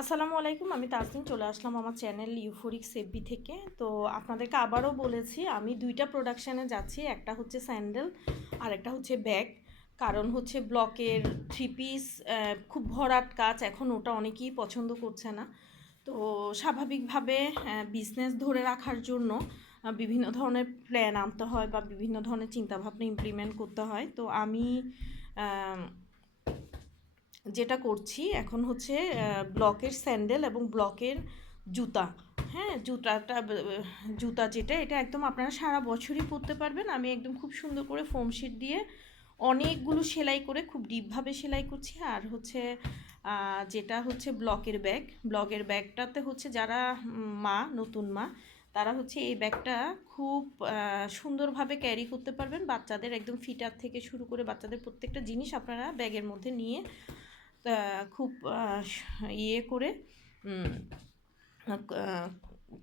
আসসালামু আলাইকুম আমি তাসনিম চলে আসলাম আমার চ্যানেল ইউফোরিক সেববি থেকে। তো আপনাদেরকে আবারও বলেছি আমি দুইটা প্রোডাকশানে যাচ্ছি একটা হচ্ছে স্যান্ডেল আর একটা হচ্ছে ব্যাগ কারণ হচ্ছে ব্লকের থ্রি পিস খুব ভরাট কাজ এখন ওটা অনেকেই পছন্দ করছে না। তো স্বাভাবিকভাবে বিজনেস ধরে রাখার জন্য বিভিন্ন ধরনের প্ল্যান আনতে হয় বা বিভিন্ন ধরনের চিন্তাভাবনা ইমপ্লিমেন্ট করতে হয়। তো আম, যেটা করছি এখন হচ্ছে ব্লকের স্যান্ডেল এবং ব্লকের জুতা। হ্যাঁ জুতাটা জুতা যেটা এটা একদম আপনারা সারা বছরই পরতে পারবেন। আমি একদম খুব সুন্দর করে ফোম শিট দিয়ে অনেকগুলো সেলাই করে খুব ডিপভাবে সেলাই করছি। আর হচ্ছে যেটা হচ্ছে ব্লকের ব্যাগ। ব্লকের ব্যাগটাতে হচ্ছে যারা মা নতুন মা তারা হচ্ছে এই ব্যাগটা খুব সুন্দরভাবে ক্যারি করতে পারবেন। বাচ্চাদের একদম ফিটার থেকে শুরু করে বাচ্চাদের প্রত্যেকটা জিনিস আপনারা ব্যাগের মধ্যে নিয়ে খুব ইয়ে করে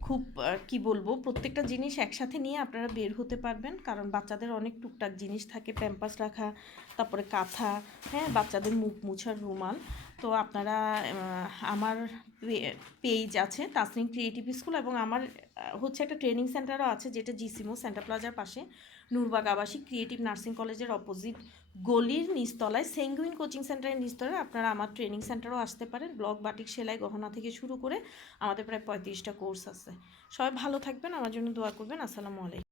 খুব কি বলব, প্রত্যেকটা জিনিস একসাথে নিয়ে আপনারা বের হতে পারবেন। কারণ বাচ্চাদের অনেক টুকটাক জিনিস থাকে, প্যাম্পাস রাখা, তারপরে কাঁথা হ্যাঁ বাচ্চাদের মুখ মুছার রুমাল। তো আপনারা আমার পেজ আছে তাসনিম ক্রিয়েটিভ স্কুল এবং আমার হচ্ছে একটা ট্রেনিং সেন্টারও আছে যেটা জিসিমো সেন্টার প্লাজার পাশে। নূরবাগ আবাসিক ক্রিয়েটিভ নার্সিং কলেজের অপোজিট গলির নিচতলায় সেঙ্গুইন কোচিং সেন্টারের নিচতলায় আপনারা আমার ট্রেনিং সেন্টারও আসতে পারেন। ব্লক বাটিক সেলাই, গহনা থেকে শুরু করে আমাদের প্রায় পঁয়ত্রিশটা কোর্স আছে। সবাই ভালো থাকবেন, আমার জন্য দোয়া করবেন। আসসালামু আলাইকুম।